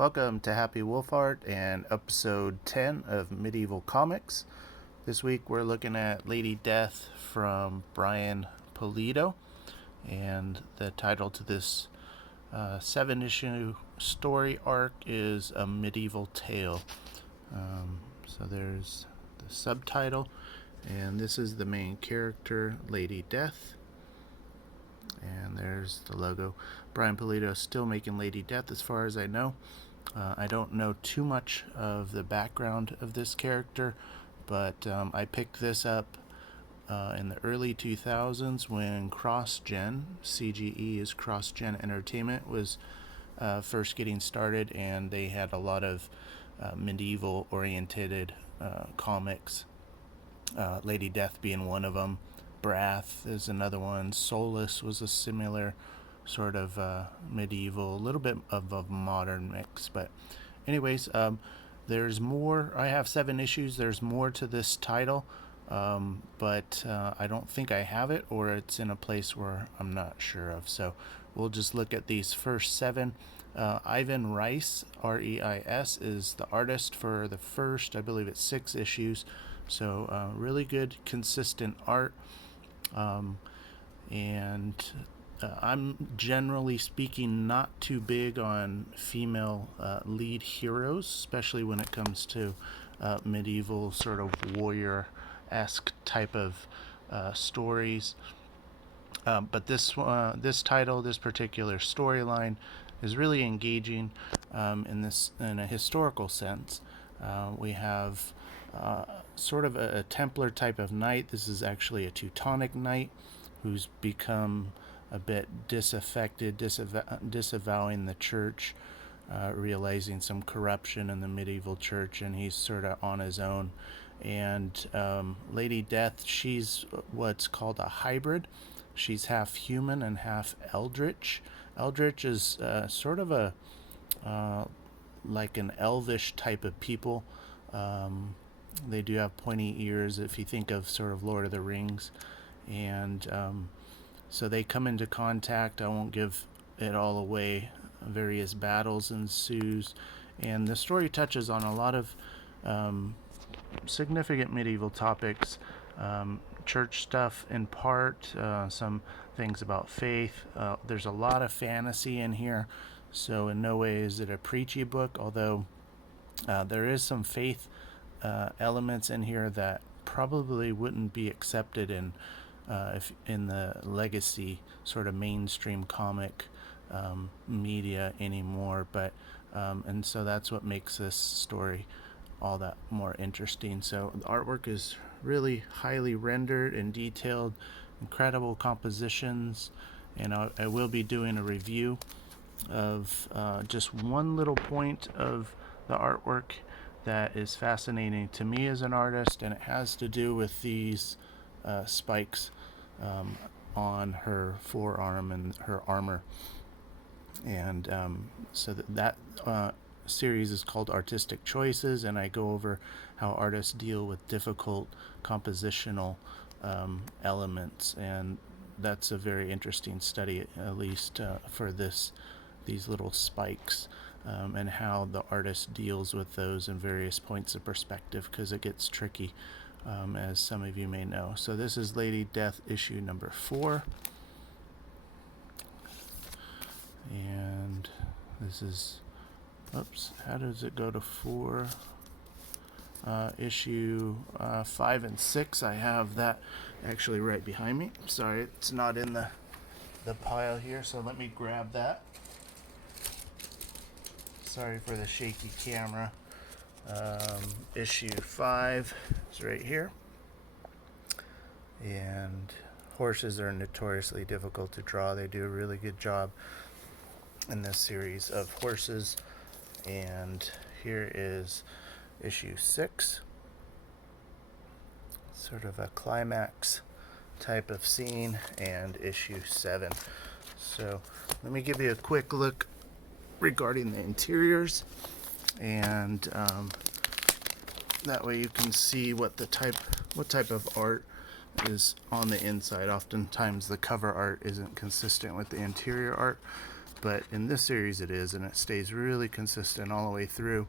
Welcome to Happy Wolf Art and episode 10 of Medieval Comics. This week we're looking at Lady Death from Brian Pulido, and the title to this 7-issue story arc is A Medieval Tale. So there's the subtitle, and this is the main character, Lady Death. And there's the logo. Brian Pulido is still making Lady Death as far as I know. I don't know too much of the background of this character, but I picked this up in the early 2000s when Crossgen, CGE is Crossgen Entertainment, was first getting started, and they had a lot of medieval oriented comics, Lady Death being one of them. Brath is another one. Solus was a similar sort of medieval, a little bit of a modern mix. But anyways, there's more. I have 7 issues. There's more to this title, but I don't think I have it, or it's in a place where I'm not sure of. So we'll just look at these first 7. Ivan Reis, R-E-I-S, is the artist for the first, I believe it's 6 issues. So really good, consistent art. I'm generally speaking not too big on female lead heroes, especially when it comes to medieval sort of warrior-esque type of stories. But this title, this particular storyline, is really engaging in a historical sense. We have sort of a Templar type of knight. This is actually a Teutonic knight who's become a bit disaffected, disavowing the church, realizing some corruption in the medieval church, and he's sort of on his own. And Lady Death, she's what's called a hybrid. She's half human and half eldritch. Eldritch is sort of a like an elvish type of people. They do have pointy ears if you think of sort of Lord of the Rings. And so they come into contact. I won't give it all away. Various battles ensues. And the story touches on a lot of significant medieval topics. Church stuff in part. Some things about faith. There's a lot of fantasy in here. So in no way is it a preachy book, although there is some faith elements in here that probably wouldn't be accepted in the legacy sort of mainstream comic media anymore. But and so that's what makes this story all that more interesting. So the artwork is really highly rendered and detailed, incredible compositions, and I will be doing a review of just one little point of the artwork that is fascinating to me as an artist, and it has to do with these spikes on her forearm and her armor. And so that series is called Artistic Choices, and I go over how artists deal with difficult compositional elements, and that's a very interesting study, at least for these little spikes. And how the artist deals with those in various points of perspective, because it gets tricky, as some of you may know. So this is Lady Death issue number 4, and this is, oops, how does it go to 4? Issue 5 and 6, I have that actually right behind me. Sorry, it's not in the pile here, so let me grab that. Sorry for the shaky camera. Issue 5 is right here. And horses are notoriously difficult to draw. They do a really good job in this series of horses. And here is issue 6. Sort of a climax type of scene, and issue 7. So let me give you a quick look regarding the interiors, and that way you can see what type of art is on the inside. Oftentimes the cover art isn't consistent with the interior art. but in this series it is, and it stays really consistent all the way through.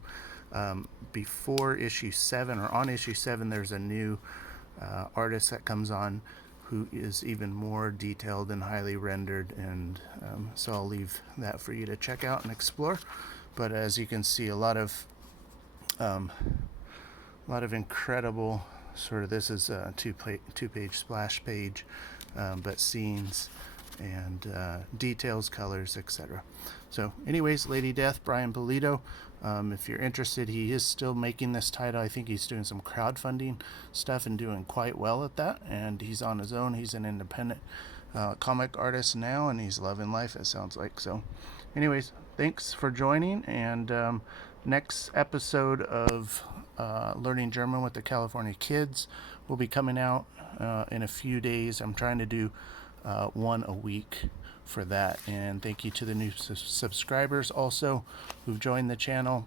Before issue 7, or on issue 7, there's a new artist that comes on who is even more detailed and highly rendered, and so I'll leave that for you to check out and explore. But as you can see, a lot of incredible sort of, this is a two-page splash page, but scenes and details, colors, etc. So anyways, Lady Death, Brian Pulido. If you're interested, he is still making this title. I think he's doing some crowdfunding stuff and doing quite well at that, and he's on his own. He's an independent comic artist now, and he's loving life, it sounds like. So anyways, thanks for joining, and next episode of Learning German with the California Kids will be coming out in a few days. I'm trying to do one a week for that, and thank you to the new subscribers also who've joined the channel.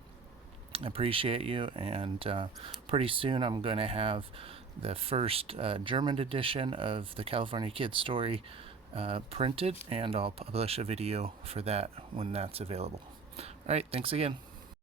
I appreciate you, and pretty soon I'm going to have the first German edition of the California Kids story printed, and I'll publish a video for that when that's available. All right, thanks again.